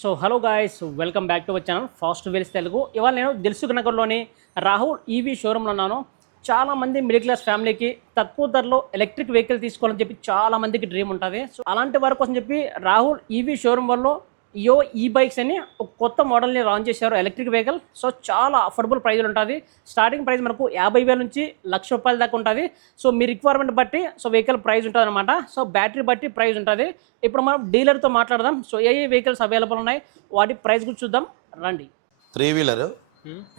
So hello guys, welcome back to our channel fast wheels Telugu. ఇవాళ నేను దిల్సుఖ్ నగర్లోని Rahul EV షోరూంలో ఉన్నాను. చాలామంది మిడిల్ క్లాస్ ఫ్యామిలీకి తక్కువ ధరలో ఎలక్ట్రిక్ వెహికల్ తీసుకోవాలని చెప్పి చాలామందికి డ్రీమ్ ఉంటుంది. సో అలాంటి వారి కోసం చెప్పి రాహుల్ ఈవీ షోరూమ్ వల్ల యో ఈ బైక్స్ అని ఒక కొత్త మోడల్ని లాంచ్ చేశారు, ఎలక్ట్రిక్ వెహికల్. సో చాలా అఫోర్డబుల్ ప్రైజ్లు ఉంటుంది. స్టార్టింగ్ ప్రైస్ మనకు 50,000 నుంచి ₹1,00,000 దాకా ఉంటుంది. సో మీ రిక్వైర్మెంట్ బట్టి సో వెహికల్ ప్రైస్ ఉంటుంది అనమాట. సో బ్యాటరీ బట్టి ప్రైస్ ఉంటుంది. ఇప్పుడు మనం డీలర్తో మాట్లాడదాం. సో ఏ వెహికల్స్ అవైలబుల్ ఉన్నాయి, వాటి ప్రైస్ గురించి చూద్దాం రండి. 3-వీలర్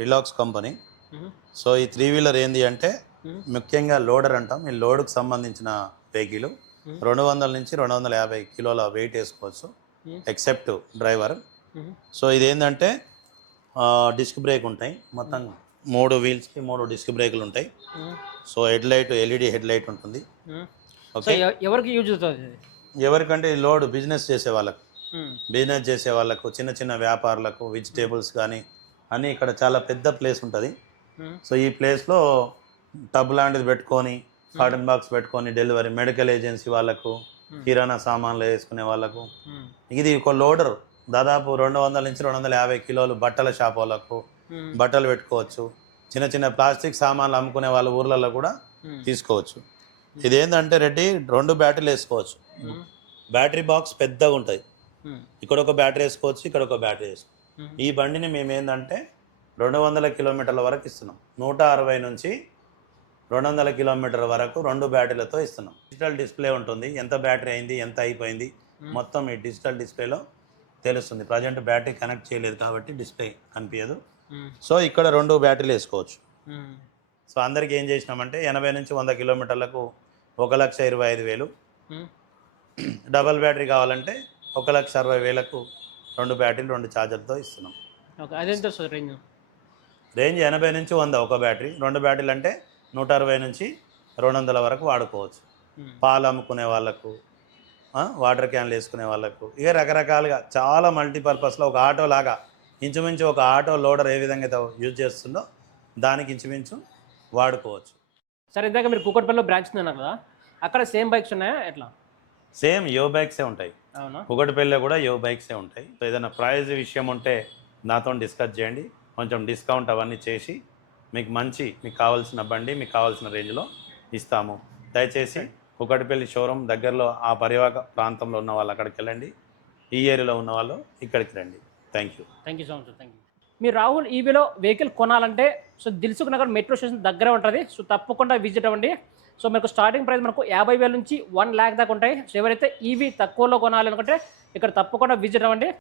రిలాక్స్ కంపెనీ. సో ఈ 3-వీలర్ ఏంది అంటే ముఖ్యంగా లోడర్ అంటాం. ఈ లోడ్కి సంబంధించిన వెహికల్ 200 నుంచి 250 కిలోల వెయిట్ వేసుకోవచ్చు ఎక్సెప్ట్ డ్రైవర్. సో ఇదేంటంటే డిస్క్ బ్రేక్ ఉంటాయి, మొత్తం 3 వీల్స్కి 3 డిస్క్ బ్రేకులు ఉంటాయి. So head light LED head light ఉంటుంది. ఓకే, ఎవరికి యూజ్ అవుతుంది? ఎవరికంటే లోడ్ బిజినెస్ చేసే వాళ్ళకు, చిన్న చిన్న వ్యాపారులకు, వెజిటేబుల్స్ కానీ అని ఇక్కడ చాలా పెద్ద ప్లేస్ ఉంటుంది. సో ఈ ప్లేస్లో టబ్ లాంటిది పెట్టుకొని, కాటన్ బాక్స్ పెట్టుకొని డెలివరీ, మెడికల్ ఏజెన్సీ వాళ్ళకు, కిరాణా సామాన్లు వేసుకునే వాళ్ళకు. ఇది ఒక లోడర్ దాదాపు 200 నుంచి 250 కిలోలు బట్టల షాప్ వాళ్ళకు బట్టలు పెట్టుకోవచ్చు. చిన్న చిన్న ప్లాస్టిక్ సామాన్లు అమ్ముకునే వాళ్ళ ఊర్లలో కూడా తీసుకోవచ్చు. ఇదేంటంటే రెడ్డి 2 బ్యాటరీలు వేసుకోవచ్చు. బ్యాటరీ బాక్స్ పెద్దగా ఉంటుంది. ఇక్కడ ఒక బ్యాటరీ వేసుకోవచ్చు, ఇక్కడ ఒక బ్యాటరీ వేసుకోవచ్చు. ఈ బండిని మేము ఏంటంటే 200 కిలోమీటర్ల వరకు ఇస్తున్నాం. 160 నుంచి 200 కిలోమీటర్ల వరకు 2 బ్యాటరీలతో ఇస్తున్నాం. డిజిటల్ డిస్ప్లే ఉంటుంది, ఎంత బ్యాటరీ అయింది, ఎంత అయిపోయింది మొత్తం ఈ డిజిటల్ డిస్ప్లేలో తెలుస్తుంది. ప్రజెంట్ బ్యాటరీ కనెక్ట్ చేయలేదు కాబట్టి డిస్ప్లే కనిపించదు. సో ఇక్కడ 2 బ్యాటరీలు వేసుకోవచ్చు. సో అందరికి ఏం చేసినామంటే 80 నుంచి 100 కిలోమీటర్లకు 1,25,000. డబల్ బ్యాటరీ కావాలంటే 1,60,000కు 2 బ్యాటరీలు 2 ఛార్జర్తో ఇస్తున్నాం. రేంజ్ 80 నుంచి 100 ఒక బ్యాటరీ, 2 బ్యాటరీలు అంటే 160 నుంచి 200 వరకు వాడుకోవచ్చు. పాలు అమ్ముకునే వాళ్ళకు, వాటర్ క్యాన్లు వేసుకునే వాళ్ళకు, ఇక రకరకాలుగా చాలా మల్టీపర్పస్లో ఒక ఆటో లాగా ఇంచుమించు ఒక ఆటో లోడర్ ఏ విధంగా అయితే యూజ్ చేస్తుందో దానికి ఇంచుమించు వాడుకోవచ్చు. సరే, ఇందాక మీరు కూకట్పల్లిలో బ్రాంచ్ ఉన్నారు కదా, అక్కడ సేమ్ బైక్స్ ఉన్నాయా ఎట్లా? సేమ్ యో బైక్సే ఉంటాయి. అవునా? కూకట్పల్లిలో కూడా యో బైక్సే ఉంటాయి. సో ఏదైనా ప్రైజ్ విషయం ఉంటే నాతో డిస్కస్ చేయండి, కొంచెం డిస్కౌంట్ అవన్నీ చేసి మీకు కావాల్సిన బండి మీకు కావాల్సిన రేంజ్లో ఇస్తాము. దయచేసి కూకట్పల్లి షోరూమ్ దగ్గరలో ఆ పరివాహక ప్రాంతంలో ఉన్న వాళ్ళు అక్కడికి వెళ్ళండి, ఈ ఏరియాలో ఉన్న వాళ్ళు ఇక్కడికి రండి. Thank you so much. Thank you. మీరు రాహుల్ ఈవీలో వెహికల్ కొనాలంటే so Dilsukh Nagar metro station దగ్గరే ఉంటుంది. సో తప్పకుండా విజిట్ అవ్వండి. సో మీకు స్టార్టింగ్ ప్రైస్ మనకు 50,000 నుంచి 1,00,000 దాకా ఉంటాయి. సో ఎవరైతే ఈవీ తక్కువలో కొనాలి అనుకుంటే ఇక్కడ తప్పకుండా విజిట్ అవ్వండి.